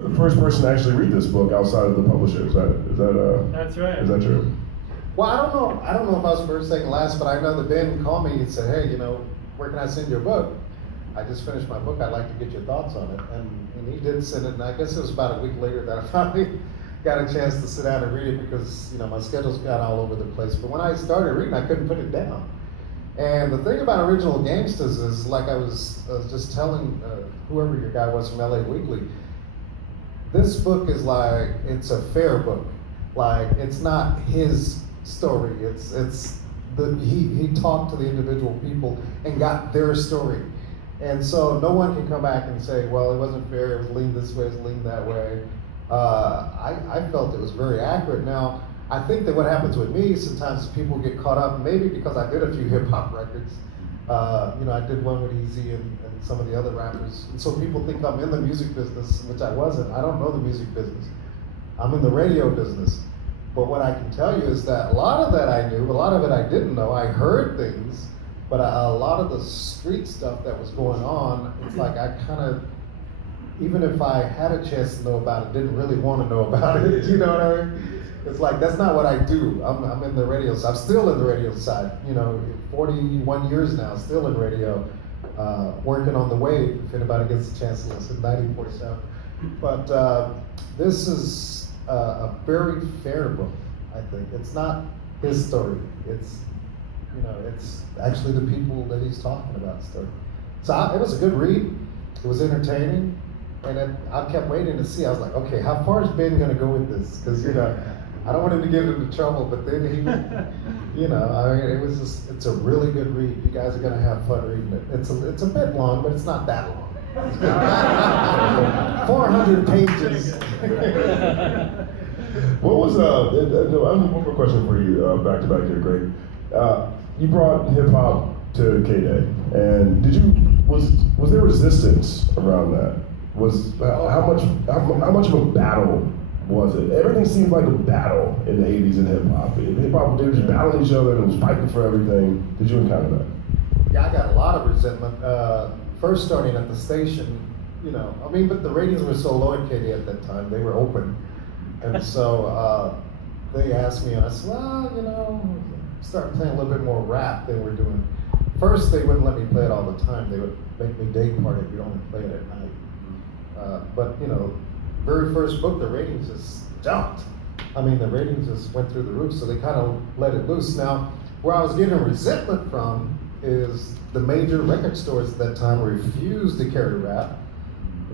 The first person to actually read this book outside of the publisher. That's right. Is that true? Well, I don't know if I was first, second, last, but I know that Ben called me and said, hey, where can I send your book? I just finished my book. I'd like to get your thoughts on it. And he did send it, and I guess it was about a week later that I finally got a chance to sit down and read it because, my schedule's got all over the place. But when I started reading, I couldn't put it down. And the thing about Original Gangsters is, like I was just telling whoever your guy was from LA Weekly, this book is like, it's a fair book. Like, it's not his story. He talked to the individual people and got their story. And so no one can come back and say, well, it wasn't fair, it was leaned this way, it was leaned that way. I felt it was very accurate. Now, I think that what happens with me, sometimes people get caught up, maybe because I did a few hip hop records. I did one with Easy and some of the other rappers. And so people think I'm in the music business, which I wasn't. I don't know the music business. I'm in the radio business. But what I can tell you is that a lot of that I knew, a lot of it I didn't know. I heard things, but a lot of the street stuff that was going on, it's like I kind of, even if I had a chance to know about it, didn't really want to know about it. You know what I mean? It's like, that's not what I do. I'm in the radio side. I'm still in the radio side. 41 years now, still in radio, working on the wave, if anybody gets a chance to listen, 1947. But this is a very fair book, I think. It's not his story. It's actually the people that he's talking about story. So it was a good read. It was entertaining. And then I kept waiting to see. I was like, okay, how far is Ben going to go with this? Because, I don't want him to get into trouble, but then he, it's a really good read. You guys are going to have fun reading it. It's a bit long, but it's not that long. 400 pages. What was I have one more question for you, back to back here, Greg. You brought hip hop to K-Day, and was there resistance around that? How much of a battle was it? Everything seemed like a battle in the 80s in hip hop. Hip hop, they were just battling each other and it was fighting for everything. Did you encounter that? Yeah, I got a lot of resentment. First starting at the station, but the ratings were so low at KD at that time, they were open. And so they asked me, and I said, well, start playing a little bit more rap than we're doing. First, they wouldn't let me play it all the time. They would make me day part it. We'd only play it at night. But very first book, the ratings just jumped. The ratings just went through the roof, so they kind of let it loose. Now, where I was getting resentment from is the major record stores at that time refused to carry rap.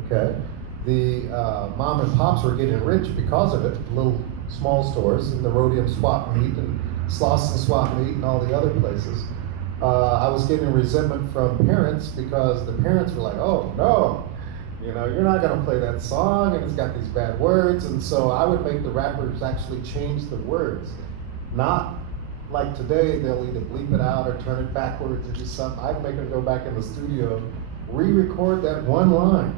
Okay, the mom and pops were getting rich because of it. Little small stores, and the Rhodium Swap Meet and Slauson Swap Meet and all the other places. I was getting resentment from parents because the parents were like, "Oh no, you're not going to play that song, and it's got these bad words." And so I would make the rappers actually change the words, not like today they'll either bleep it out or turn it backwards or do something. I'd make them go back in the studio, re-record that one line,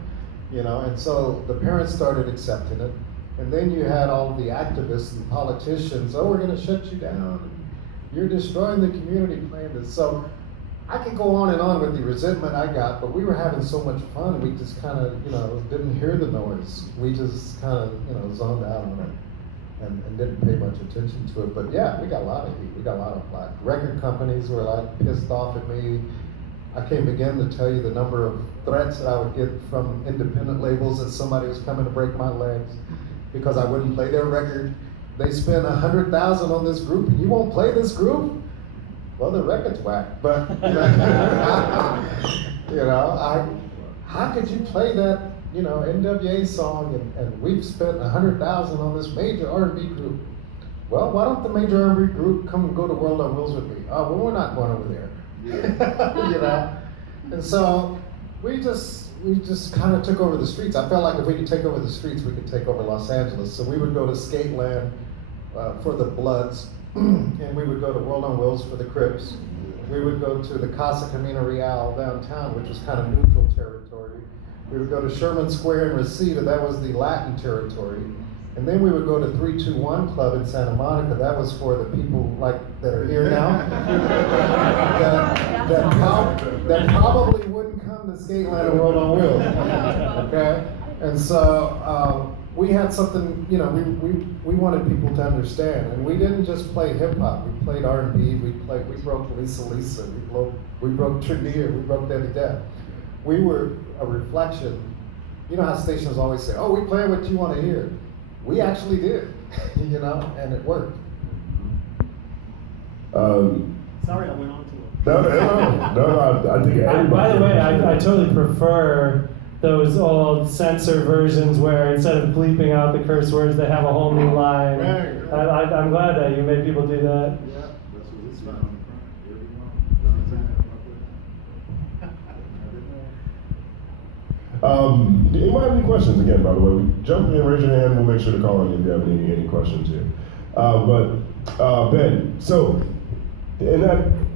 and so the parents started accepting it. And then you had all the activists and politicians, "Oh, we're going to shut you down. You're destroying the community playing this." So I could go on and on with the resentment I got, but we were having so much fun, we just kind of, didn't hear the noise. We just kind of, zoned out on it and didn't pay much attention to it. But yeah, we got a lot of heat. We got a lot of flack. Record companies were like pissed off at me. I can't begin to tell you the number of threats that I would get from independent labels that somebody was coming to break my legs because I wouldn't play their record. They spend $100,000 on this group, and you won't play this group? Well, the record's whack, but how could you play that NWA song and we've spent $100,000 on this major R&B group? Well, why don't the major R&B group come and go to World on Wheels with me? Oh, well, we're not going over there. And so we just kind of took over the streets. I felt like if we could take over the streets, we could take over Los Angeles. So we would go to Skateland for the Bloods, and we would go to World on Wheels for the Crips. We would go to the Casa Camino Real downtown, which was kind of neutral territory. We would go to Sherman Square in Reseda, that was the Latin territory. And then we would go to 321 Club in Santa Monica, that was for the people that are here now, that probably wouldn't come to Skateland and World on Wheels, okay? And so we had something, you know, we wanted people to understand, and we didn't just play hip hop. We played R&B. We broke Lisa. We broke Trinier. We broke Debbie Deb. We were a reflection. You know how stations always say, "Oh, we play what you want to hear." We actually did, you know, and it worked. Sorry, I went on to it. No, I think everybody. By the way, I totally prefer those old censor versions where instead of bleeping out the curse words, they have a whole new line. Right. I'm glad that you made people do that. Yeah. That's what it's about. Anybody have any questions? Again, by the way, jump in, raise your hand. We'll make sure to call on you if you have any questions here. Ben, so in that